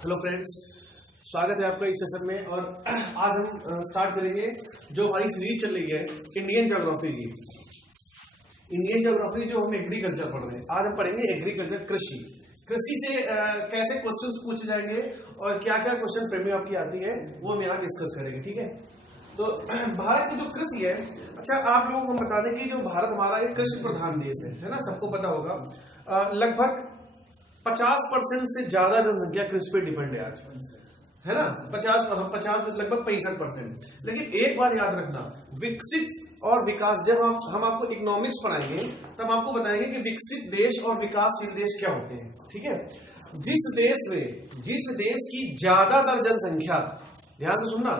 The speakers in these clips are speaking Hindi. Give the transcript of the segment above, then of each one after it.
हेलो फ्रेंड्स, स्वागत है आपका इस सेशन में। और आज हम स्टार्ट करेंगे जो हमारी सीरीज चल रही है इंडियन ज्योग्राफी की। इंडियन ज्योग्राफी जो हम एग्रीकल्चर पढ़ रहे हैं, आज हम पढ़ेंगे एग्रीकल्चर, कृषि। कृषि से कैसे क्वेश्चंस पूछे जाएंगे और क्या क्या क्वेश्चन फ्रेम में आपकी आती है वो हम यहाँ डिस्कस करेंगे। ठीक है, तो भारत की जो कृषि है, अच्छा आप लोगों को बता दें कि जो भारत हमारा एक कृषि प्रधान देश है ना, सबको पता होगा। लगभग 50% से ज्यादा जनसंख्या कृषि पे डिपेंड है आज, है ना। 50 लगभग 65%। लेकिन एक बार याद रखना, विकसित और विकास, जब हम आपको इकोनॉमिक्स पढ़ाएंगे तब आपको बताएंगे कि विकसित देश और विकासशील देश क्या होते हैं। ठीक है, जिस देश की ज्यादातर जनसंख्या, ध्यान से सुनना,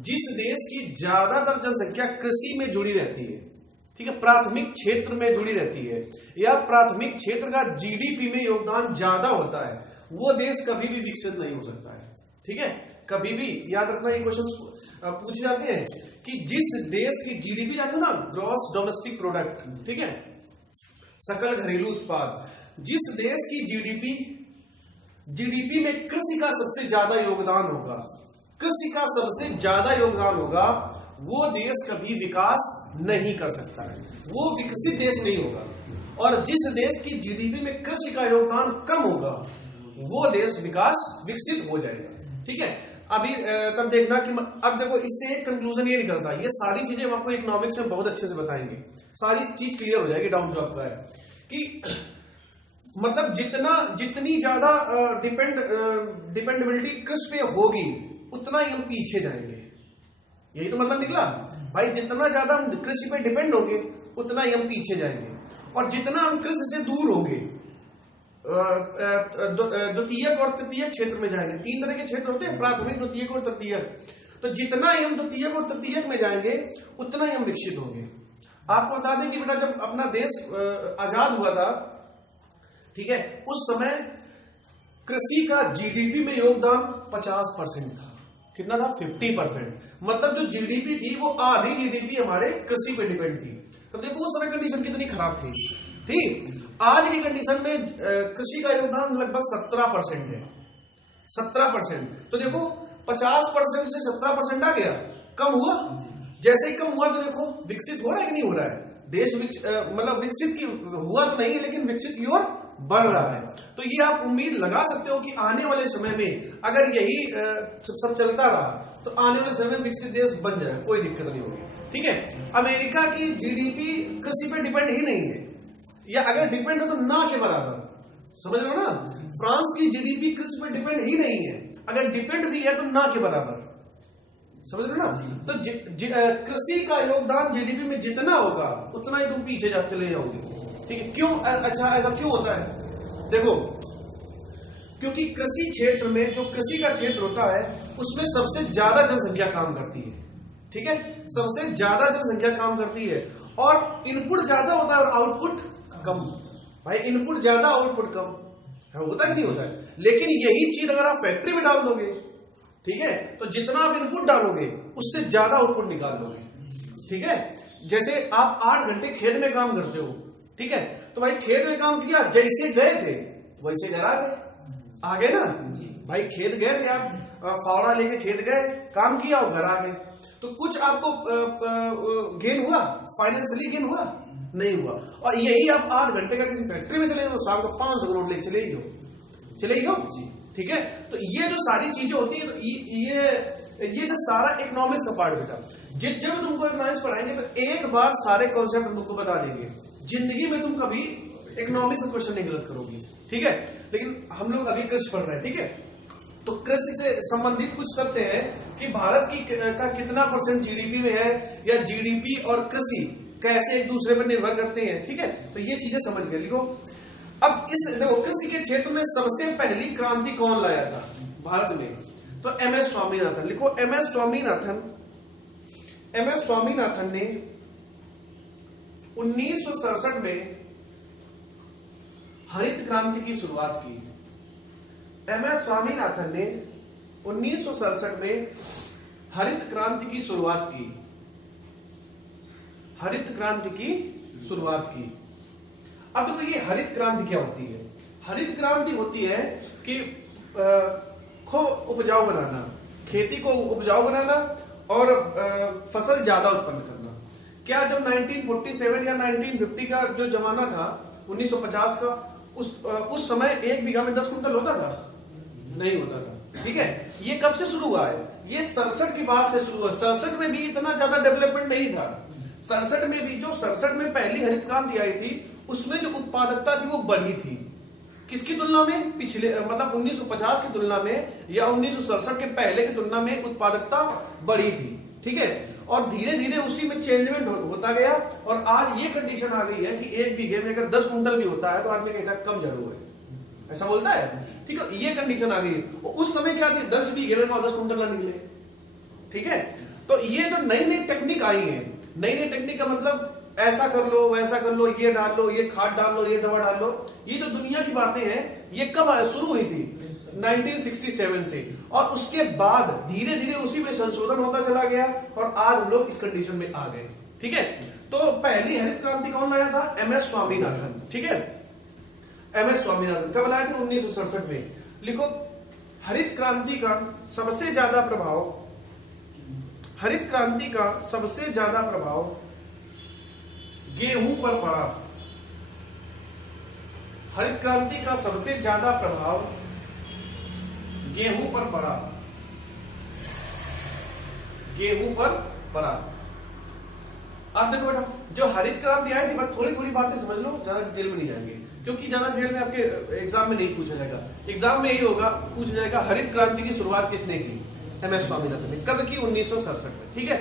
जिस देश की ज्यादातर जनसंख्या कृषि में जुड़ी रहती है, ठीक है, प्राथमिक क्षेत्र में जुड़ी रहती है, या प्राथमिक क्षेत्र का जीडीपी में योगदान ज्यादा होता है, वो देश कभी भी विकसित नहीं हो सकता है। ठीक है, कभी भी याद रखना, ये क्वेश्चन पूछे जाते हैं कि जिस देश की जीडीपी, जानते हो ना, ग्रॉस डोमेस्टिक प्रोडक्ट, ठीक है, सकल घरेलू उत्पाद, जिस देश की जीडीपी में कृषि का सबसे ज्यादा योगदान होगा, कृषि का सबसे ज्यादा योगदान होगा, वो देश कभी विकास नहीं कर सकता है, वो विकसित देश नहीं होगा। और जिस देश की जीडीपी में कृषि का योगदान कम होगा, वो देश विकसित हो जाएगा। ठीक है, अभी तब देखना कि अब देखो, इससे एक कंक्लूजन ये निकलता है, ये सारी चीजें हम आपको इकोनॉमिक्स में बहुत अच्छे से बताएंगे, सारी चीज क्लियर हो जाएगी, डाउन टू अर्थ का है कि मतलब जितनी ज्यादा डिपेंडेबिलिटी कृषि पे होगी, उतना ही हम पीछे जाएंगे। यही तो मतलब निकला भाई, जितना ज्यादा हम कृषि पे डिपेंड होंगे उतना ही हम पीछे जाएंगे, और जितना हम कृषि से दूर होंगे, द्वितीयक और तृतीयक क्षेत्र में जाएंगे। 3 तरह के क्षेत्र होते हैं, प्राथमिक, द्वितीयक और तृतीयक। तो जितना ही हम द्वितीयक और तृतीयक में जाएंगे उतना ही हम विकसित होंगे। आपको बता दें कि बेटा, जब अपना देश आजाद हुआ था, ठीक है, उस समय कृषि का जीडीपी में योगदान 50% था। कितना था? 50%। मतलब जो जीडीपी थी वो आधी जीडीपी हमारे कृषि पे डिपेंड थी। तो देखो उस समय कंडीशन कितनी खराब थी। ठीक, आज की कंडीशन में कृषि का योगदान लगभग 17% है। 17%। तो देखो 50% से 17% आ गया, कम हुआ। जैसे ही कम हुआ तो देखो विकसित हो रहा है कि नहीं हो रहा है देश, मतलब विकसित की हुआ तो नहीं, लेकिन विकसित की ओर बढ़ रहा है। तो ये आप उम्मीद लगा सकते हो कि आने वाले समय में अगर यही सब चलता रहा तो आने वाले समय में विकसित देश बन जाए, कोई दिक्कत नहीं होगी। ठीक है, अमेरिका की जीडीपी कृषि पे डिपेंड ही नहीं है, या अगर डिपेंड है तो ना के बराबर, समझ रहे हो ना। फ्रांस की जीडीपी कृषि पे डिपेंड ही नहीं है, अगर डिपेंड भी है तो ना के बराबर, समझ रहे हो ना। तो कृषि का योगदान जीडीपी में जितना होगा उतना ही तुम पीछे चले जाओगे। ठीक है, क्यों? अच्छा, ऐसा क्यों होता है? देखो, क्योंकि कृषि क्षेत्र में, जो कृषि का क्षेत्र होता है, उसमें सबसे ज्यादा जनसंख्या काम करती है। ठीक है, सबसे ज्यादा जनसंख्या काम करती है, और इनपुट ज्यादा होता है और आउटपुट कम। भाई इनपुट ज्यादा, आउटपुट कम है, होता है कि नहीं होता है? लेकिन यही चीज अगर आप फैक्ट्री में डाल दोगे, ठीक है, तो जितना आप इनपुट डालोगे उससे ज्यादा आउटपुट निकाल दोगे। ठीक है, जैसे आप 8 घंटे खेत में काम करते हो, ठीक है, तो भाई खेत में काम किया, जैसे गए थे वैसे घर आ गए ना। भाई खेत गए थे आप, फावड़ा लेके खेत गए, काम किया और घर आ गए, तो कुछ आपको गेन हुआ, फाइनेंशियली गेन हुआ? नहीं हुआ। और यही आप 8 घंटे का किसी फैक्ट्री में चले जाओ, शाम को 500 करोड़ लेके चले ही हो। ठीक है, तो ये जो सारी चीजें होती है, तो ये जो सारा इकोनॉमिक्स का पार्ट बेटा, जब तुमको इकोनॉमिक्स पढ़ाएंगे तो एक बार सारे कॉन्सेप्ट हम तुमको बता देंगे। जिंदगी में तुम कभी इकोनॉमिक्स का क्वेश्चन नहीं गलत करोगे। ठीक है, लेकिन हम लोग अभी कृषि पढ़ रहे हैं। ठीक है, तो कृषि से संबंधित कुछ तथ्य हैं कि भारत का कितना % जीडीपी में है, या जीडीपी और कृषि कैसे एक दूसरे पर निर्भर करते हैं। ठीक है, तो ये चीजें समझ गए। लिखो, अब इस कृषि के क्षेत्र में सबसे पहली क्रांति कौन लाया था भारत में? तो MS स्वामीनाथन। लिखो, MS स्वामीनाथन ने 1967 में हरित क्रांति की शुरुआत की। MS स्वामीनाथन ने 1967 में हरित क्रांति की शुरुआत की। अब देखो, ये हरित क्रांति क्या होती है? हरित क्रांति होती है कि को उपजाऊ बनाना, खेती को उपजाऊ बनाना और फसल ज्यादा उत्पन्न करना। क्या जब 1947 या 1950 का जो जमाना था, 1950 का, उस समय 1 बीघा में 10 कुंटल होता था? नहीं होता था। ठीक है, ये कब से शुरू हुआ है? ये 67 के बाद से शुरू हुआ। 67 में भी इतना ज्यादा डेवलपमेंट नहीं था। 67 में भी, जो 67 में पहली हरित क्रांति आई थी, उसमें जो उत्पादकता थी वो बढ़ी थी। किसकी तुलना में? पिछले मतलब 1950 की तुलना में या 1967 के पहले की तुलना में उत्पादकता बढ़ी थी। ठीक है, और धीरे धीरे उसी में चेंजमेंट होता गया और आज ये कंडीशन आ गई है कि 1 बीघे में अगर 10 कुंटल भी होता है तो आदमी कहता है कम जरूर है, ऐसा बोलता है। ठीक है, ये कंडीशन आ गई। उस समय क्या थी? 10 बीघे में 10 कुंटल ना निकले। ठीक है, तो ये जो नई नई टेक्निक आई है, नई नई टेक्निक का मतलब ऐसा कर लो, वैसा कर लो, ये डाल लो, ये खाद डाल लो, ये दवा डाल लो, ये तो दुनिया की बातें हैं। ये कब शुरू हुई थी? 1967 से। और उसके बाद धीरे धीरे उसी में संशोधन होता चला गया और आज हम लोग इस कंडीशन में आ गए। ठीक है, तो पहली हरित क्रांति कौन लाया था? MS स्वामीनाथन। ठीक है, MS स्वामीनाथन कब लाए थे? 1967 में। लिखो, हरित क्रांति का सबसे ज्यादा प्रभाव, हरित क्रांति का सबसे ज्यादा प्रभाव गेहूं पर पड़ा। हरित क्रांति का सबसे ज्यादा प्रभाव गेहूं पर पड़ा। गेहूं पर पड़ा। अब देखो बेटा, जो हरित क्रांति आई थी, बस थोड़ी थोड़ी बातें समझ लो, ज्यादा डिटेल में नहीं जाएंगे, क्योंकि ज्यादा डिटेल में आपके एग्जाम में नहीं पूछा जाएगा। एग्जाम में यही होगा, पूछा जाएगा हरित क्रांति की शुरुआत किसने की? MS स्वामीनाथन ने। कब की? 1967 में। ठीक है,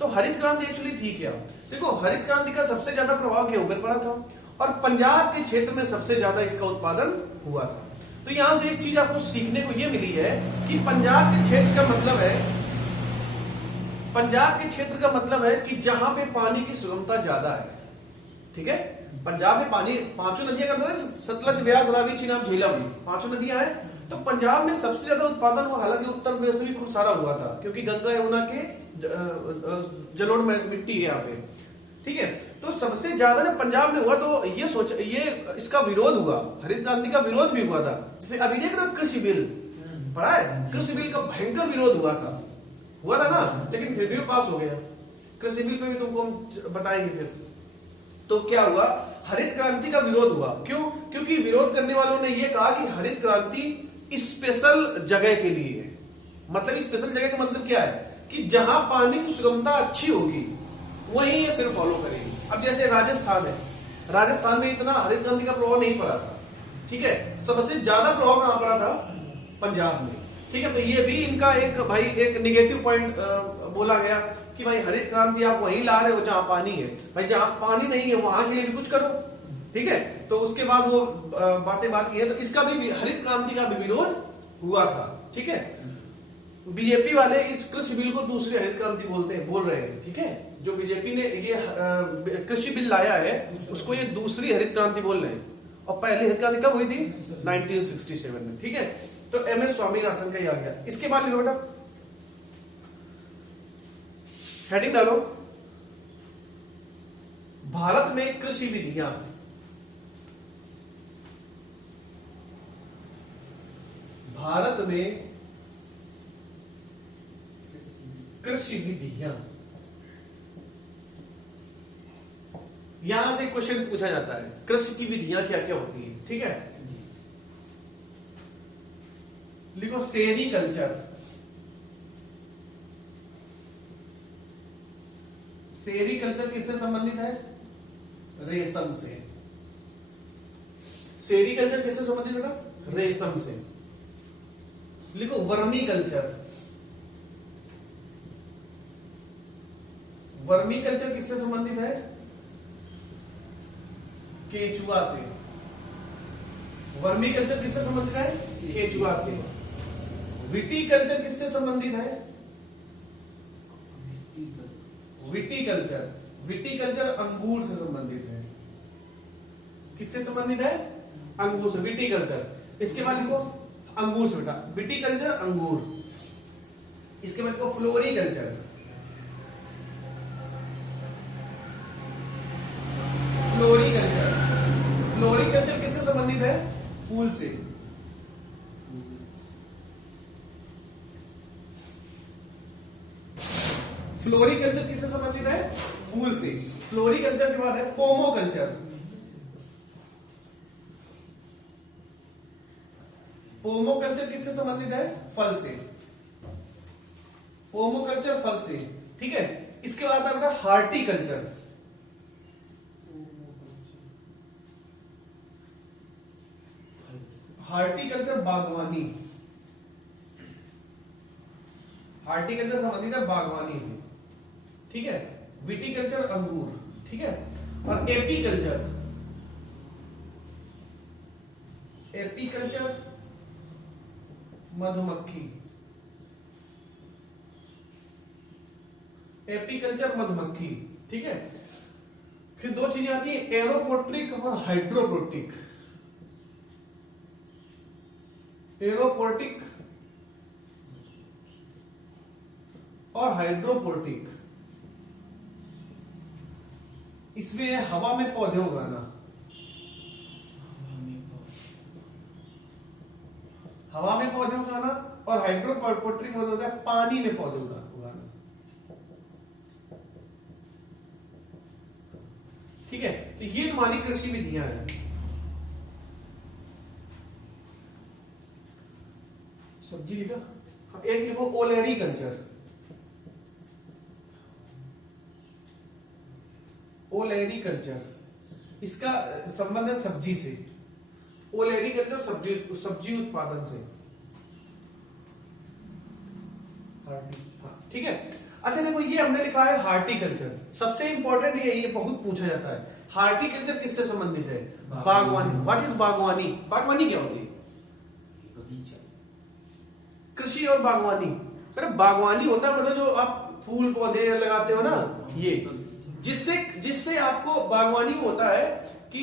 तो हरित क्रांति एक्चुअली थी क्या? देखो, हरित क्रांति का सबसे ज्यादा प्रभाव गेहूं पर पड़ा था और पंजाब के क्षेत्र में सबसे ज्यादा इसका उत्पादन हुआ था। तो यहां से एक चीज आपको सीखने को यह मिली है कि पंजाब के क्षेत्र का मतलब है, पंजाब के क्षेत्र का मतलब है कि जहां पे पानी की सुगमता ज्यादा है। ठीक है, पंजाब में पानी, 5 नदियां का, सतलज, ब्यास, रावी, चीनाब, झेलम, 5 नदियां हैं। तो पंजाब में सबसे ज्यादा उत्पादन हुआ, हालांकि उत्तर प्रदेश में भी खूब सारा हुआ था, क्योंकि गंगा यमुना के जलोढ़ में मिट्टी है यहाँ पे। ठीक है, तो सबसे ज्यादा जब पंजाब में हुआ तो ये इसका विरोध हुआ, हरित क्रांति का विरोध भी हुआ था। जैसे अभी देख रहे हो कृषि बिल पढ़ा है, कृषि बिल का भयंकर विरोध हुआ था ना, लेकिन फिर भी पास हो गया। कृषि बिल पे भी तुमको हम बताएंगे फिर। तो क्या हुआ? हरित क्रांति का विरोध हुआ। क्यों? क्योंकि विरोध करने वालों ने यह कहा कि हरित क्रांति स्पेशल जगह के लिए है। मतलब स्पेशल जगह का मतलब क्या है? कि जहां पानी की सुगमता अच्छी होगी वहीं ये सिर्फ फॉलो करेगी। अब जैसे राजस्थान है, राजस्थान में इतना हरित क्रांति का प्रभाव नहीं पड़ा था। ठीक है, सबसे ज्यादा प्रभाव कहां पड़ा था? पंजाब में। ठीक है, तो ये भी इनका एक भाई एक निगेटिव पॉइंट बोला गया कि भाई हरित क्रांति आप वहीं ला रहे हो जहां पानी है। भाई जहां पानी नहीं है वहां के लिए भी कुछ करो। ठीक है, तो उसके बाद वो बात की है, तो इसका भी हरित क्रांति का भी विरोध हुआ था। ठीक है, बीजेपी वाले इस कृषि बिल को दूसरी हरित क्रांति बोल रहे हैं। ठीक है, जो बीजेपी ने ये कृषि बिल लाया है उसको ये दूसरी हरित क्रांति बोल रहे हैं। और पहली हरित क्रांति कब हुई थी? 1967 में। ठीक है, तो MS स्वामीनाथन का ही आ गया। इसके बाद लिखो बेटा, हेडिंग डालो, भारत में कृषि विधियां। भारत में कृषि विधियां। यहां से क्वेश्चन पूछा जाता है, कृषि की विधियां क्या क्या होती है। ठीक है, लिखो सेरीकल्चर। सेरीकल्चर किससे संबंधित है? रेशम से। सेरीकल्चर किससे संबंधित बेटा? रेशम से। लिखो वर्मी कल्चर। वर्मी कल्चर किससे संबंधित है? केचुआ से। वर्मी कल्चर किससे संबंधित है? केचुआ से। विटीकल्चर किससे संबंधित है? विटीकल्चर। विटीकल्चर अंगूर से संबंधित है। किससे संबंधित है? अंगूर से। विटीकल्चर। इसके बाद लिखो अंगूर से बेटा, विटीकल्चर अंगूर। इसके बाद लिखो फ्लोरीकल्चर। फ्लोरीकल्चर। फ्लोरीकल्चर किससे संबंधित है? फूल से। फ्लोरिकल्चर किससे संबंधित है? फूल से। फ्लोरिकल्चर के बाद है पोमोकल्चर। पोमोकल्चर किससे संबंधित है? फल से। पोमोकल्चर फल से, ठीक है। इसके बाद आपका हार्टिकल्चर। हार्टिकल्चर बागवानी। हार्टिकल्चर संबंधित है बागवानी से, ठीक है। विटिकल्चर अंगूर, ठीक है। और एपीकल्चर, एपीकल्चर मधुमक्खी। एपीकल्चर मधुमक्खी, ठीक है। फिर दो चीजें आती है, एरोपोट्रिक और हाइड्रोपोट्रिक। एरोपोटिक और हाइड्रोपोटिक। इसमें हवा में पौधे उगाना, हवा में पौधे उगाना। और हाइड्रोपोट्रिक मतलब होता है पानी में पौधे उगाना। ठीक है, तो ये तुम्हारी कृषि विधियां हैं। सब्जी लिखा, एक लिखो ओलेरी कल्चर। ओलेरी कल्चर, इसका संबंध है सब्जी से। ओलेरी कल्चर सब्जी उत्पादन से, ठीक है। अच्छा देखो, ये हमने लिखा है हार्टिकल्चर। सबसे इंपॉर्टेंट ये बहुत पूछा जाता है, हार्टिकल्चर किससे संबंधित है? बागवानी। व्हाट इज बागवानी? बागवानी क्या होती है? कृषि और बागवानी। अरे बागवानी होता है मतलब जो आप फूल पौधे लगाते हो ना, ये जिससे आपको बागवानी होता है कि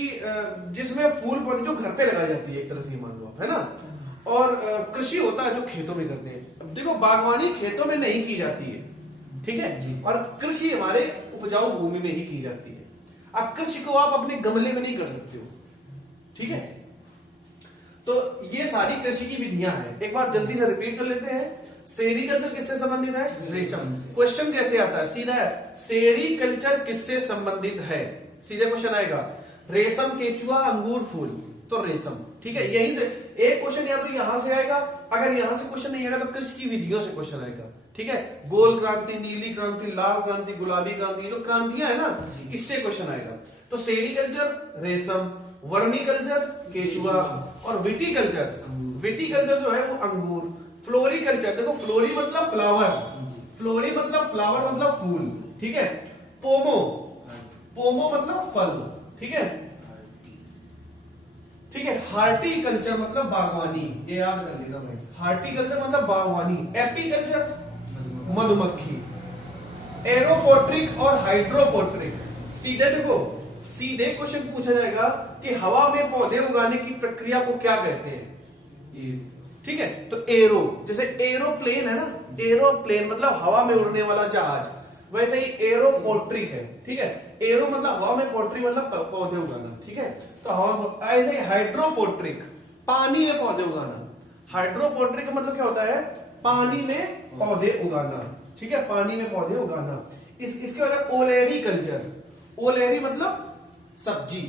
जिसमें फूल पौधे जो घर पे लगाई जाती है, एक तरह से मान लो आप, है ना। और कृषि होता है जो खेतों में करते हैं। अब देखो, बागवानी खेतों में नहीं की जाती है, ठीक है। और कृषि हमारे उपजाऊ भूमि में ही की जाती है। अब कृषि को आप अपने गमले में नहीं कर सकते हो, ठीक है। तो ये सारी कृषि की विधियां हैं। एक बार जल्दी से रिपीट कर लेते हैं। सेरीकल्चर किससे संबंधित है? रेशम। क्वेश्चन कैसे आता है? सीधा है, सेरीकल्चर किससे संबंधित है, सीधे क्वेश्चन आएगा। रेशम, केचुआ, अंगूर, फूल, तो रेशम, ठीक है। यही से एक क्वेश्चन या तो यहां से आएगा, अगर यहां से क्वेश्चन नहीं आएगा तो कृषि की विधियों से क्वेश्चन आएगा, ठीक है। गोल क्रांति, नीली क्रांति, लाल क्रांति, गुलाबी क्रांति, जो क्रांतियां है ना, इससे क्वेश्चन आएगा। तो सेरीकल्चर रेशम, वर्मीकल्चर केचुआ, और विटिकल्चर, विटिकल्चर जो है वो अंगूर। फ्लोरिकल्चर, देखो फ्लोरी मतलब फ्लावर, फ्लोरी मतलब फ्लावर मतलब फूल, ठीक है। पोमो, पोमो मतलब फल, ठीक है, ठीक है। हार्टिकल्चर मतलब बागवानी, ये याद कर लेना भाई, हार्टिकल्चर मतलब बागवानी। एपीकल्चर मधुमक्खी। एरोपोट्रिक और हाइड्रोपोट्रिक, सीधे देखो, सीधे क्वेश्चन पूछा जाएगा कि हवा में पौधे उगाने की प्रक्रिया को क्या कहते हैं, ठीक है। तो एरो, जैसे एरोप्लेन है ना, एरोप्लेन मतलब हवा में उड़ने वाला जहाज, वैसे ही एरोपोट्रिक है, ठीक है। एरो मतलब हवा में, पोट्री मतलब पौधे उगाना, ठीक है। तो हवा, ऐसे ही हाइड्रोपोट्रिक पानी में पौधे उगाना। हाइड्रोपोट्रिक का मतलब क्या होता है? पानी में पौधे उगाना, ठीक है, पानी में पौधे उगाना। इसके बाद ओलेरी कल्चर। ओलेरी मतलब सब्जी,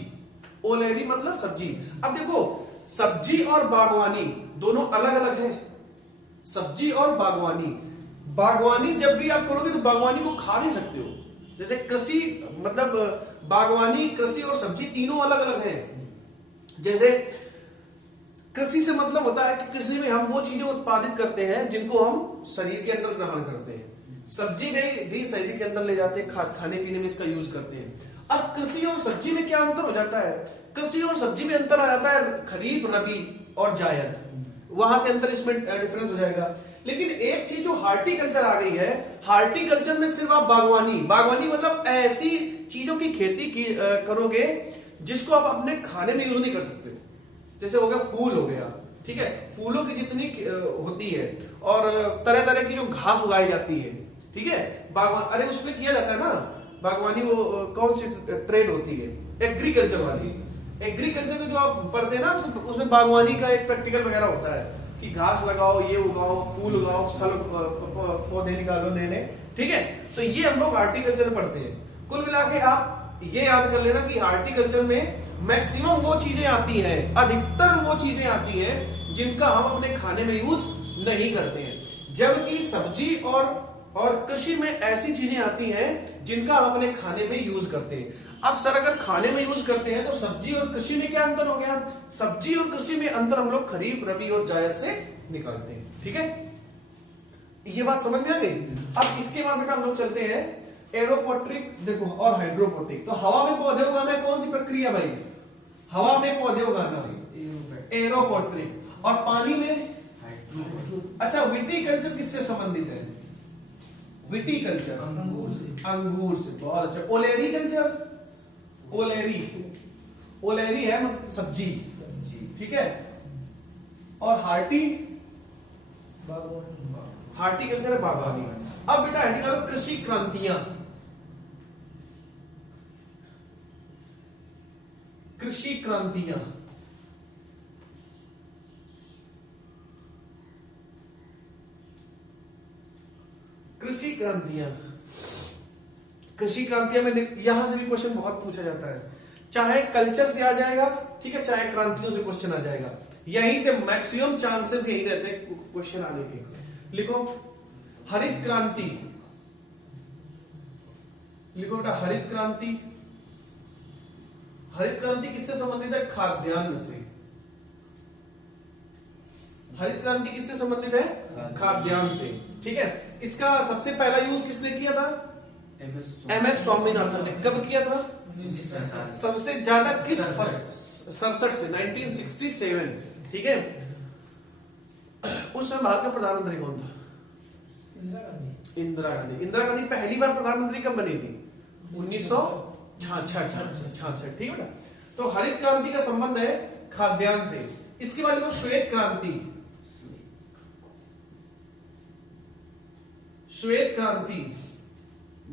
ओलेरी मतलब सब्जी। अब देखो, सब्जी और बागवानी दोनों अलग अलग है। सब्जी और बागवानी, बागवानी जब भी आप करोगे तो बागवानी को खा नहीं सकते हो। जैसे कृषि मतलब बागवानी, कृषि और सब्जी तीनों अलग अलग है। जैसे कृषि से मतलब होता है कि कृषि में हम वो चीजें उत्पादित करते हैं जिनको हम शरीर के अंदर ग्रहण करते हैं। सब्जी में भी शरीर के अंदर ले जाते हैं, खाने पीने में इसका यूज करते हैं। अब कृषि और सब्जी में क्या अंतर हो जाता है? कृषि और सब्जी में अंतर आ जाता है खरीफ, रबी और जायद, वहां से अंतर, इसमें डिफरेंस हो जाएगा। लेकिन एक चीज जो हार्टिकल्चर आ गई है, हार्टिकल्चर में सिर्फ आप बागवानी, बागवानी मतलब ऐसी चीजों की खेती की करोगे जिसको आप अपने खाने में यूज नहीं कर सकते। जैसे हो गया फूल हो गया, ठीक है, फूलों की जितनी होती है, और तरह तरह की जो घास उगाई जाती है, ठीक है, बागवान, अरे उसमें किया जाता है ना बागवानी, वो कौन सी ट्रेड होती है? एग्रीकल्चर वाली। एग्रीकल्चर में जो आप पढ़ते हैं ना, उसमें बागवानी का एक प्रैक्टिकल वगैरह होता है कि घास लगाओ, ये उगाओ, फूल उगाओ, फल पौधे निकालो नए नए, ठीक है। तो ये हम लोग हार्टिकल्चर पढ़ते हैं। कुल मिला के आप ये याद कर लेना कि हार्टिकल्चर में मैक्सिमम वो चीजें आती हैं, अधिकतर वो चीजें आती हैं जिनका हम अपने खाने में यूज नहीं करते हैं, जबकि सब्जी और कृषि में ऐसी चीजें आती हैं जिनका हम अपने खाने में यूज करते हैं। अब सर अगर खाने में यूज करते हैं तो सब्जी और कृषि में क्या अंतर हो गया? सब्जी और कृषि में अंतर हम लोग खरीफ, रबी और जायद से निकालते हैं। ठीक है, ये बात समझ में आ गई। अब इसके बाद बेटा हम लोग चलते हैं एरोपोट्रिक देखो और हाइड्रोपोट्रिक। तो हवा में पौधे उगाना कौन सी प्रक्रिया भाई? हवा में पौधे उगाना एरोपोट्रिक, और पानी में अच्छा विटीकल्चर किससे संबंधित है? विटीकल्चर अंगूर से, बहुत अच्छा। ओलेरीकल्चर, ओलेरी है सब्जी, ठीक है। और हार्टिकल्चर है बागवानी। अब बेटा हार्टिकल्चर कृषि क्रांतियां, कृषि क्रांतियां कृषि क्रांतियां में यहां से भी क्वेश्चन बहुत पूछा जाता है, चाहे कल्चर से आ जाएगा, ठीक है, चाहे क्रांतियों से क्वेश्चन आ जाएगा। यहीं से मैक्सिमम चांसेस यही रहते हैं क्वेश्चन आने के। लिखो हरित क्रांति, लिखो बेटा हरित क्रांति। हरित क्रांति किससे संबंधित है? खाद्यान्न से। हरित क्रांति किससे संबंधित है? खाद्यान्न से, ठीक है। इसका सबसे पहला यूज किसने किया था? एमएस स्वामीनाथन ने। कब किया था? सबसे ज्यादा किस? 67 से 1967, ठीक है। उस समय भारत का प्रधानमंत्री कौन था? इंदिरा गांधी। इंदिरा गांधी पहली बार प्रधानमंत्री कब बनी थी? 1966, ठीक है बेटा। तो हरित क्रांति का संबंध है खाद्यान्न से। इसके बाद श्वेत क्रांति, श्वेत क्रांति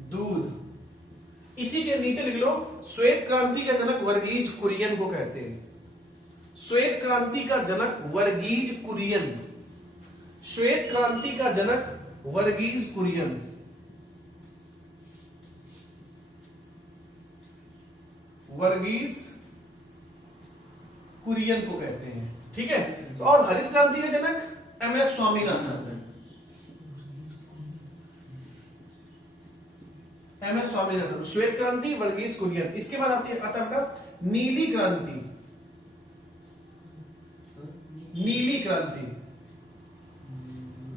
दूध। इसी के नीचे लिख लो श्वेत क्रांति का जनक वर्गीज कुरियन को कहते हैं। श्वेत क्रांति का जनक वर्गीज कुरियन, श्वेत क्रांति का जनक वर्गीज कुरियन। वर्गीज कुरियन को कहते हैं, ठीक है। और हरित क्रांति का जनक एमएस स्वामीनाथन, एमएस स्वामीनाथन। श्वेत क्रांति वर्गीज कुरियन। इसके बाद आता है नीली क्रांति। नीली क्रांति,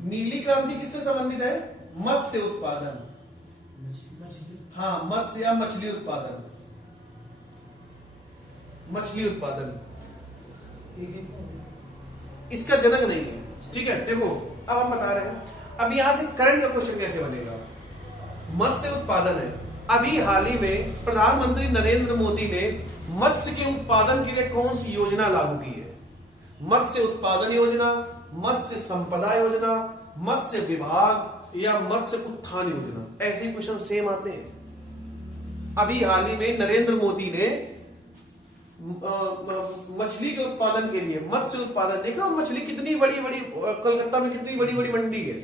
नीली क्रांति किससे संबंधित है? मत्स्य उत्पादन, हाँ मत्स्य या मछली उत्पादन, मछली उत्पादन। इसका जनक नहीं है, ठीक है। देखो अब हम बता रहे हैं, अब यहां से करंट का क्वेश्चन कैसे बनेगा? मत्स्य उत्पादन है। अभी हाल ही में प्रधानमंत्री नरेंद्र मोदी ने मत्स्य के उत्पादन के लिए कौन सी योजना लागू की है? मत्स्य उत्पादन योजना, मत्स्य संपदा योजना, मत्स्य विभाग या मत्स्य उत्थान योजना। ऐसे क्वेश्चन सेम आते हैं। अभी हाल ही में नरेंद्र मोदी ने मछली के उत्पादन के लिए मत्स्य उत्पादन, देखो मछली कितनी बड़ी बड़ी, कलकत्ता में कितनी बड़ी बड़ी मंडी है,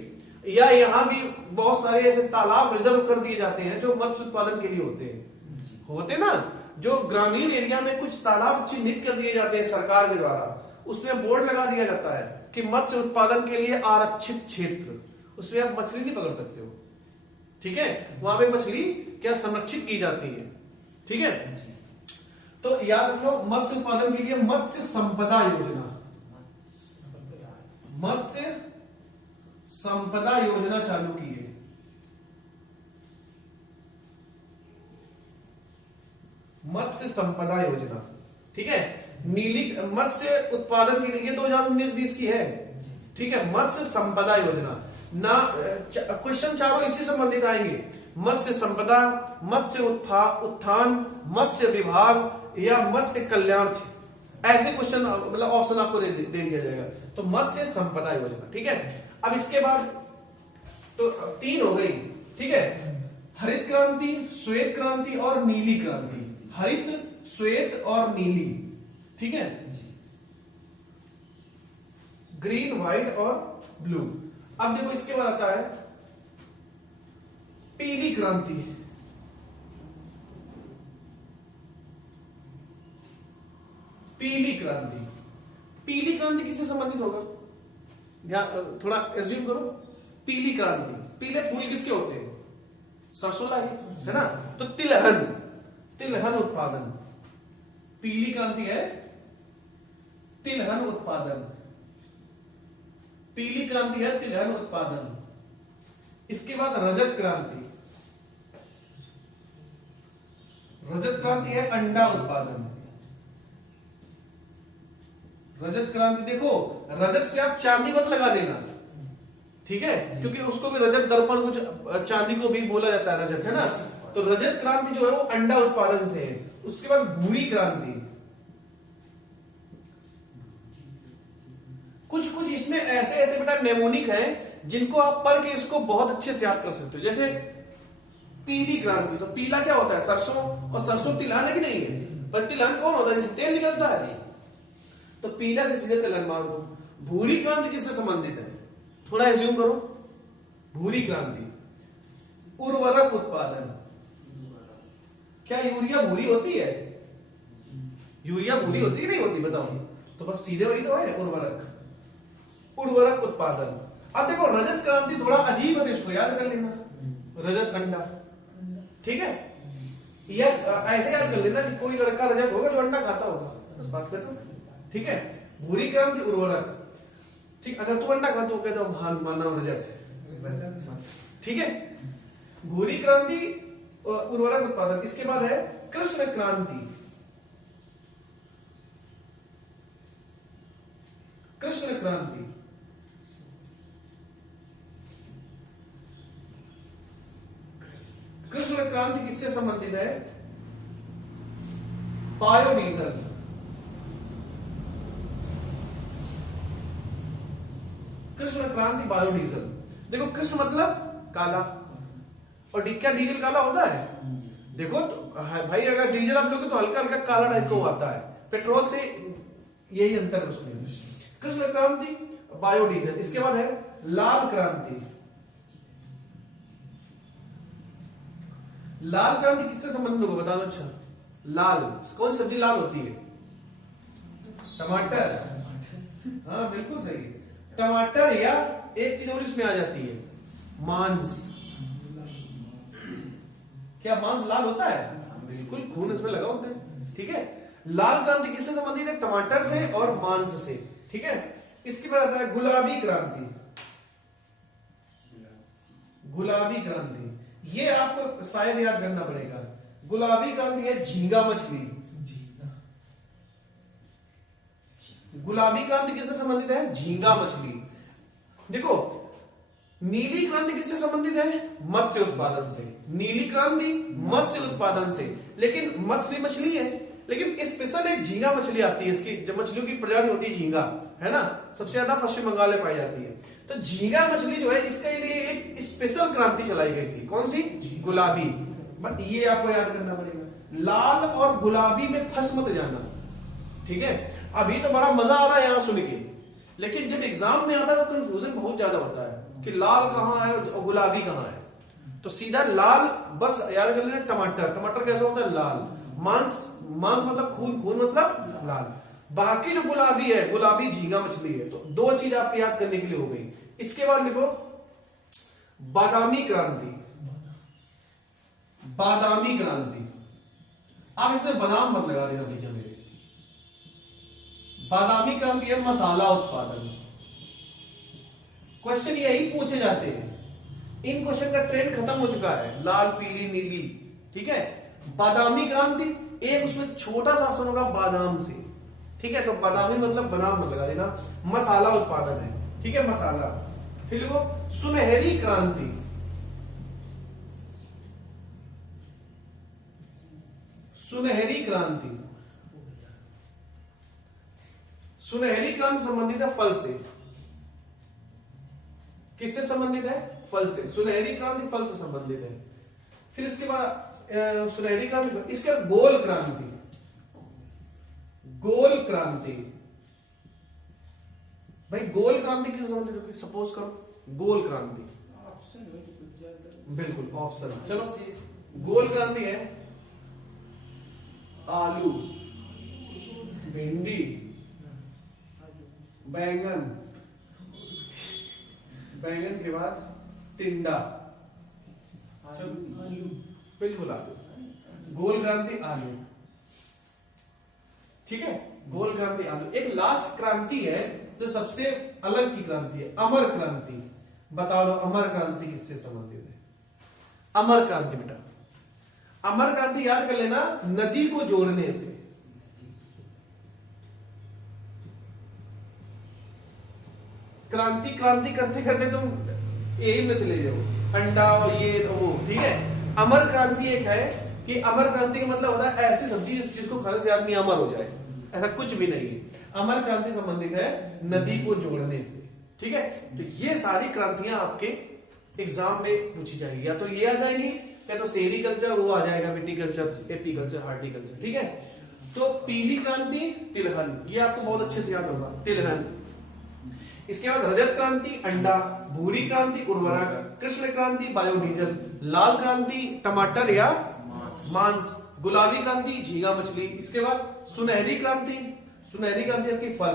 या यहाँ भी बहुत सारे ऐसे तालाब रिजर्व कर दिए जाते हैं जो मत्स्य उत्पादन के लिए होते ना। जो ग्रामीण एरिया में कुछ तालाब चिन्हित कर दिए जाते हैं सरकार के द्वारा, उसमें बोर्ड लगा दिया जाता है कि मत्स्य उत्पादन के लिए आरक्षित क्षेत्र, उसमें आप मछली नहीं पकड़ सकते हो, ठीक है। वहां पे मछली क्या संरक्षित की जाती है, ठीक है। तो याद रख लो मत्स्य उत्पादन के लिए मत्स्य संपदा योजना, मत्स्य संपदा योजना चालू की है। मत्स्य संपदा योजना, ठीक है। नीली मत्स्य उत्पादन के लिए 2019-20 की है, ठीक है। मत्स्य संपदा योजना ना, क्वेश्चन चारों इसी संबंधित आएंगे। मत्स्य संपदा, मत्स्य उत्थान, मत्स्य विभाग या मत्स्य कल्याण, ऐसे क्वेश्चन मतलब ऑप्शन आपको दे दिया जाएगा। तो मत्स्य संपदा योजना, ठीक है। अब इसके बाद तो 3 हो गई, ठीक है। हरित क्रांति, श्वेत क्रांति और नीली क्रांति। हरित, श्वेत और नीली, ठीक है। ग्रीन, व्हाइट और ब्लू। अब देखो इसके बाद आता है पीली क्रांति, पीली क्रांति, पीली क्रांति किससे संबंधित होगा? थोड़ा एज्यूम करो, पीली क्रांति, पीले फूल किसके होते हैं? सरसों लागे, है ना? तो तिलहन, तिलहन उत्पादन, पीली क्रांति है तिलहन उत्पादन, पीली क्रांति है तिलहन उत्पादन। इसके बाद रजत क्रांति, रजत क्रांति है अंडा उत्पादन, रजत क्रांति। देखो रजत से आप चांदी मत लगा देना, ठीक है, क्योंकि उसको भी रजत दर्पण, कुछ चांदी को भी बोला जाता है रजत, है ना? तो रजत क्रांति जो है वो अंडा उत्पादन से है। उसके बाद भूरी क्रांति, कुछ कुछ इसमें ऐसे ऐसे बेटा नेमोनिक हैं जिनको आप पढ़ के इसको बहुत अच्छे से याद कर सकते हो। जैसे पीली क्रांति, तो पीला क्या होता है? सरसों, और सरसों तिलहन है कि नहीं है? पर तिलहन कौन होता है? जिससे तेल निकलता है, तो पीला से सीधे तिलहन मार दो। भूरी क्रांति किससे संबंधित है? थोड़ा एज्यूम करो, भूरी क्रांति उर्वरक उत्पादन। क्या यूरिया भूरी होती है? यूरिया भूरी होती है नहीं होती? बताओ। तो बस सीधे वही तो है, उर्वरक, उर्वरक उत्पादन। अब देखो रजत क्रांति थोड़ा अजीब है, इसको याद कर लेना, रजत अंडा, ठीक है? या ऐसे याद कर लेना कि कोई लड़का रजत होगा जो अंडा खाता होगा, बस बात खत्म, ठीक है? भूरी क्रांति उर्वरक, ठीक, अगर तुम अंडा खाते हो कहते हो मानव रजत है, ठीक है? भूरी क्रांति उर्वरक उत्पादन। इसके बाद है कृष्ण क्रांति, कृष्ण क्रांति, कृष्ण क्रांति किससे संबंधित है? बायोडीजल, कृष्ण क्रांति बायोडीजल। देखो कृष्ण मतलब काला, और क्या डीजल काला होता है? देखो तो भाई अगर डीजल आप लोगे तो हल्का हल्का काला टाइप को आता है, पेट्रोल से यही अंतर है उसमें। कृष्ण क्रांति बायोडीजल। इसके बाद है लाल क्रांति, लाल क्रांति किससे संबंधित होगा? बता दो। अच्छा, लाल, कौन सब्जी लाल होती है? टमाटर, हाँ बिल्कुल सही, टमाटर। या एक चीज और इसमें आ जाती है, मांस। क्या मांस लाल होता है? बिल्कुल, खून इसमें लगा होता है, ठीक है? लाल क्रांति किससे संबंधित है? टमाटर से और मांस से, ठीक है? इसके बाद आता है गुलाबी क्रांति, गुलाबी क्रांति, ये आपको शायद याद करना पड़ेगा। गुलाबी क्रांति है झींगा मछली, गुलाबी क्रांति किससे संबंधित है? झींगा मछली। देखो नीली क्रांति किससे संबंधित है? मत्स्य उत्पादन से। नीली क्रांति मत्स्य उत्पादन से, लेकिन मछली मछली है, लेकिन स्पेशल एक झींगा मछली आती है। इसकी जब मछलियों की प्रजाति होती है झींगा, है ना, सबसे ज्यादा पश्चिम बंगाल में पाई जाती है। तो झींगा मछली जो है इसके लिए एक स्पेशल क्रांति चलाई गई थी। कौन सी? गुलाबी। बट ये आपको याद करना पड़ेगा, लाल और गुलाबी में फंस मत जाना, ठीक है? अभी तो बड़ा मजा आ रहा है यहां सुन के, लेकिन जब एग्जाम में आता है तो कंफ्यूजन बहुत ज्यादा होता है कि लाल कहां है और गुलाबी कहां है। तो सीधा लाल बस याद कर लेना। टमाटर, टमाटर कैसा होता है? लाल। मांस, मांस मतलब खून, खून मतलब लाल। बाकी जो गुलाबी है, गुलाबी झींगा मछली है। तो दो चीज आपको याद करने के लिए हो गई। इसके बाद लिखो बादामी क्रांति, बादामी क्रांति। आप इसमें बादाम मत लगा देना भैया मेरे। बादामी क्रांति है मसाला उत्पादन। क्वेश्चन यही पूछे जाते हैं, इन क्वेश्चन का ट्रेंड खत्म हो चुका है, लाल पीली नीली, ठीक है? बादामी क्रांति, एक उसमें छोटा सा ऑप्शन होगा बादाम से, ठीक है? तो बादामी मतलब बादाम मत लगा देना। मसाला उत्पादन है, ठीक है? मसाला। फिर लिखो सुनहरी क्रांति, सुनहरी क्रांति। सुनहरी क्रांति संबंधित है फल से। किससे संबंधित है? फल से। सुनहरी क्रांति फल से संबंधित है। फिर इसके बाद सुनहरी क्रांति, इसके बाद गोल क्रांति, गोल क्रांति। भाई गोल क्रांति किससे संबंधित होगी? सपोज करो गोल क्रांति, बिल्कुल ऑप्शन। चलो, गोल क्रांति है आलू, भिंडी, बैंगन, बैंगन के बाद टिंडा, बिल्कुल आलू। गोल क्रांति आलू, ठीक है, गोल क्रांति आलू। एक लास्ट क्रांति है जो सबसे अलग की क्रांति है, अमर क्रांति। बता दो अमर क्रांति किससे संबंधित है? अमर क्रांति बेटा, अमर क्रांति याद कर लेना, नदी को जोड़ने से। क्रांति क्रांति करते करते तुम यही न चले जाओ, अंडा और ये तो वो, ठीक है। अमर क्रांति एक है कि अमर क्रांति का मतलब होता है ऐसी सब्जी जिसको खाने से आदमी अमर हो जाए, ऐसा कुछ भी नहीं है। अमर क्रांति संबंधित है नदी को जोड़ने से, ठीक है। तो ये सारी क्रांतियां आपके एग्जाम में पूछी जाएगी, या तो ये आ जाएंगी या तो सेरिकल्चर वो आ जाएगा, विटिकल्चर, एपीकल्चर, हार्टिकल्चर, ठीक है। तो पीली क्रांति तिलहन, ये आपको बहुत अच्छे से याद होगा, तिलहन। इसके बाद रजत क्रांति अंडा, भूरी क्रांति उर्वरक, कृष्ण क्रांति बायोडीजल, लाल क्रांति टमाटर या मांस, गुलाबी क्रांति झींगा मछली। इसके बाद सुनहरी क्रांति, सुनहरी क्रांति आपकी फल,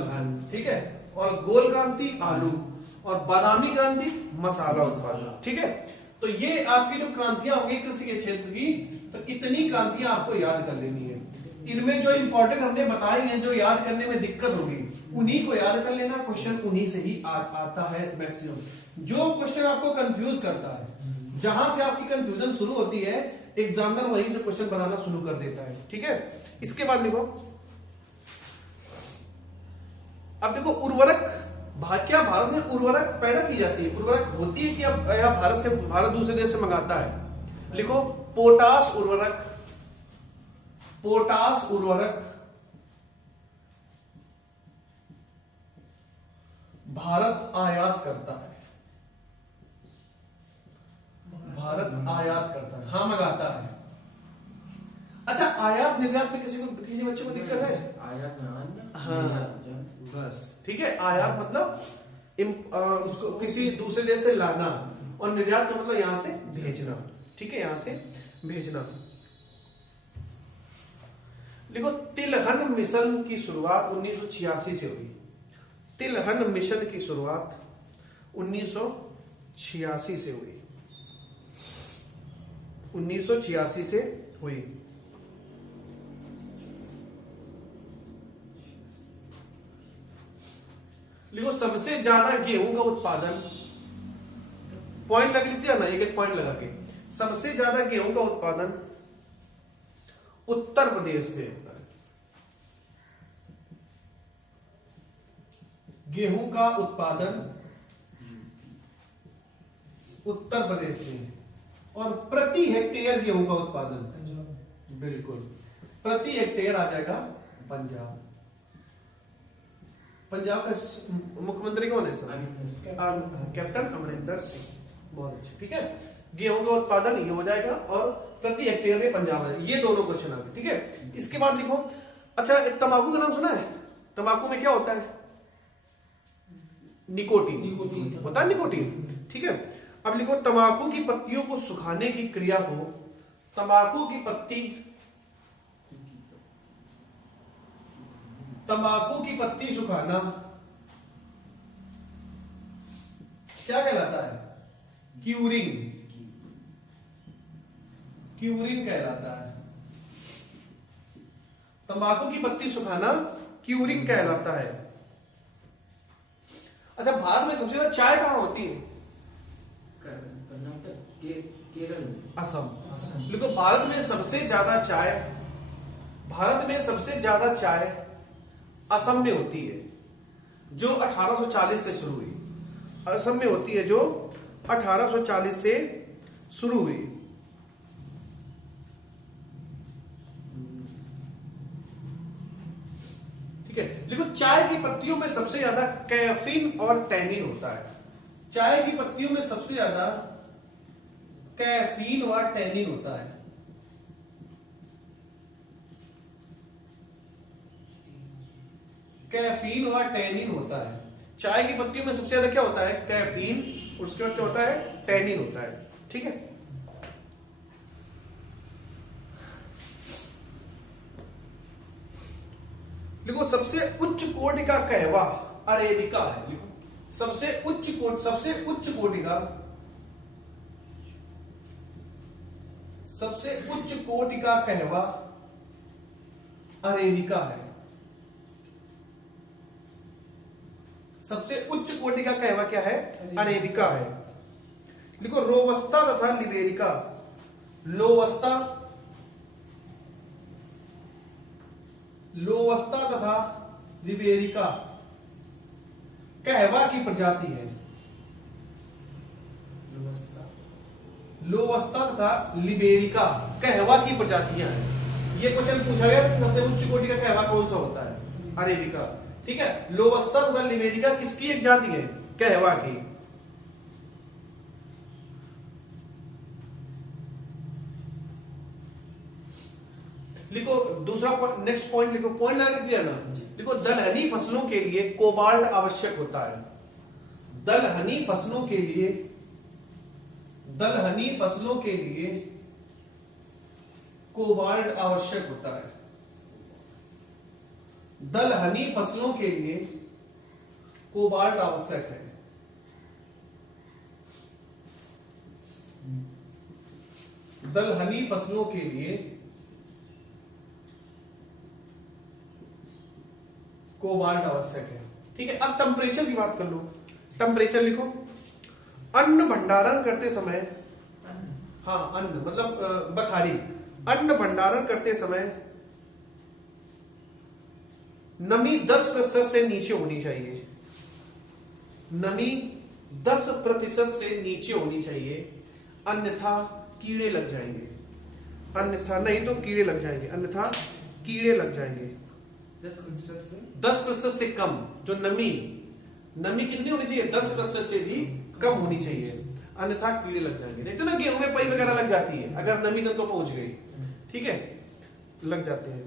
ठीक है। और गोल क्रांति आलू, और बादामी क्रांति मसाला उत्पादन, ठीक है। तो ये आपकी जो क्रांतियां होंगी कृषि के क्षेत्र की, तो इतनी क्रांतियां आपको याद कर लेनी है। इनमें जो इंपॉर्टेंट हमने बताई हैं, जो याद करने में दिक्कत होगी, उन्हीं को याद कर लेना। क्वेश्चन उन्हीं से ही आता है मैक्सिमम। जो क्वेश्चन आपको कंफ्यूज करता है, जहां से आपकी कंफ्यूजन शुरू होती है, एग्जामिनर वहीं से क्वेश्चन बनाना शुरू कर देता है, ठीक है। इसके बाद देखो, अब देखो उर्वरक, क्या भारत में उर्वरक पैदा की जाती है? उर्वरक होती है कि अब भारत दूसरे देश से मंगाता है? लिखो पोटास उर्वरक, पोटास उर्वरक भारत आयात करता है, भारत आयात करता है, हाँ मंगाता है। अच्छा, आयात निर्यात में किसी बच्चे को दिक्कत है? आयात हाँ बस, ठीक है। आयात मतलब उसको किसी दूसरे देश से लाना, और निर्यात का मतलब यहां से भेजना, ठीक है, यहां से भेजना। देखो, तिलहन मिशन की शुरुआत 1986 से हुई। तिलहन मिशन की शुरुआत 1986 से हुई, 1986 से हुई। लिखो सबसे ज्यादा गेहूं का उत्पादन, पॉइंट लग लेते हैं ना, एक पॉइंट लगा के, सबसे ज्यादा गेहूं का उत्पादन उत्तर प्रदेश में होता है। गेहूं का उत्पादन उत्तर प्रदेश में, और प्रति हेक्टेयर गेहूं का उत्पादन, बिल्कुल प्रति हेक्टेयर आ जाएगा पंजाब। पंजाब का मुख्यमंत्री कौन है सर? कैप्टन अमरिंदर सिंह, बहुत अच्छा, ठीक है। गेहूं का उत्पादन ये हो जाएगा, और प्रति हेक्टेयर में पंजाब है। ये दोनों क्वेश्चन आ गए, ठीक है। इसके बाद लिखो, अच्छा तंबाकू का नाम सुना है? तंबाकू में क्या होता है? निकोटीन होता है, निकोटीन, ठीक है। अब लिखो, तंबाकू की पत्तियों को सुखाने की क्रिया को, तंबाकू की पत्ती, तंबाकू की पत्ती सुखाना क्या कहलाता है? क्यूरिंग, क्यूरिंग कहलाता है। तंबाकू की पत्ती सुखाना क्यूरिंग कहलाता है। अच्छा, भारत में सबसे ज्यादा चाय कहां होती है? कर्नाटक, केरल, असम। देखो, भारत में सबसे ज्यादा चाय, भारत में सबसे ज्यादा चाय असम में होती है, जो 1840 से शुरू हुई। असम में होती है, जो 1840 से शुरू हुई। ठीक है। देखो, चाय की पत्तियों में सबसे ज्यादा कैफीन और टैनिन होता है। चाय की पत्तियों में सबसे ज्यादा कैफीन और टैनिन होता है। कैफीन और टैनिन होता है। चाय की पत्तियों में सबसे ज्यादा क्या होता है? कैफीन। उसके बाद क्या होता है? टैनिन होता है। ठीक है, लिखो सबसे उच्च कोटि का कहवा अरेबिका है। लिखो सबसे उच्च कोटि का सबसे उच्च कोटि का कहवा अरेबिका है। सबसे उच्च कोटि का कहवा क्या है? अरेबिका है। लिखो रोबस्ता तथा लिबेरिका। लोबस्ता तथा लिबेरिका कहवा की प्रजाति है। लोबस्ता तथा लिबेरिका कहवा की प्रजातियां हैं। ये क्वेश्चन पूछा गया सबसे उच्च कोटि का कहवा कौन सा होता है? अरेबिका। ठीक है, लोबस्ता तथा लिबेरिका किसकी एक जाति है? कहवा की। लिखो दूसरा नेक्स्ट पॉइंट लिखो, पॉइंट लगा दिया ना। लिखो दलहनी फसलों के लिए कोबाल्ट आवश्यक होता है। दलहनी फसलों के लिए कोबाल्ट आवश्यक होता है। दलहनी फसलों के लिए कोबाल्ट आवश्यक है। दलहनी फसलों के लिए कोबाल्ट आवश्यक है। ठीक है, अब टेम्परेचर की बात कर लो। टेम्परेचर लिखो, अन्न भंडारण करते समय, हाँ अन्न मतलब बखारी, अन्न भंडारण करते समय नमी 10% से नीचे होनी चाहिए। नमी 10% से नीचे होनी चाहिए, अन्यथा कीड़े लग जाएंगे। अन्यथा नहीं तो कीड़े लग जाएंगे, अन्यथा कीड़े लग जाएंगे। 10% से कम जो नमी कितनी होनी चाहिए? 10% से भी कम होनी चाहिए, अन्यथा कीड़े लग जाएंगे। देखते ना गेहूं में पई वगैरह लग जाती है, अगर नमी तक तो पहुंच गई, ठीक है, लग जाते हैं।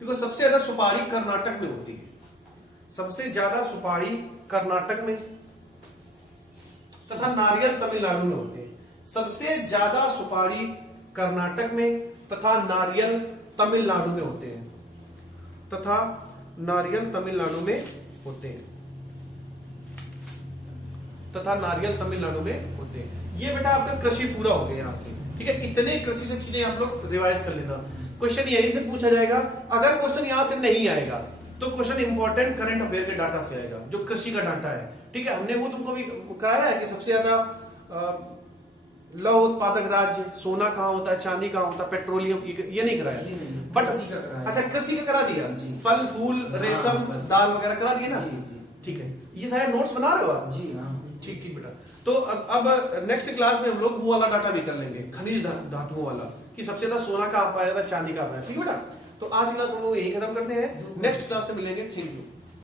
देखो सबसे ज्यादा सुपारी कर्नाटक में होती है। सबसे ज्यादा सुपारी कर्नाटक में तथा नारियल तमिलनाडु में होते हैं। सबसे ज्यादा सुपारी कर्नाटक में तथा नारियल तमिलनाडु में होते हैं। तथा नारियल तमिलनाडु में होते हैं। तथा नारियल तमिलनाडु में होते हैं। ये बेटा आपका कृषि पूरा हो गया यहां से। ठीक है, इतने कृषि से चीजें आप लोग रिवाइज कर लेना। क्वेश्चन यहीं से पूछा जाएगा। अगर क्वेश्चन यहां से नहीं आएगा तो क्वेश्चन इंपॉर्टेंट करंट अफेयर के डाटा से आएगा, जो कृषि का डाटा है। ठीक है, हमने वो तुमको भी कराया है कि सबसे ज्यादा लौह उत्पादक राज्य, सोना कहाँ होता है, चांदी कहाँ होता है, पेट्रोलियम, ये नहीं कराया। बट अच्छा कृषि का करा दिया, फल फूल रेशम दाल वगैरह करा दिए ना। ठीक है, ये सारे नोट्स बना रहे हो आप? जी हाँ, ठीक ठीक बेटा। तो अब नेक्स्ट क्लास में हम लोग वो वाला डाटा भी कर लेंगे, खनिज धातुओं वाला, कि सबसे ज्यादा सोना कहाँ पाया था, चांदी कहाँ पाया। ठीक है बेटा, तो आज क्लास हम लोग यही खत्म करते हैं। नेक्स्ट क्लास से मिलेंगे। Thank you.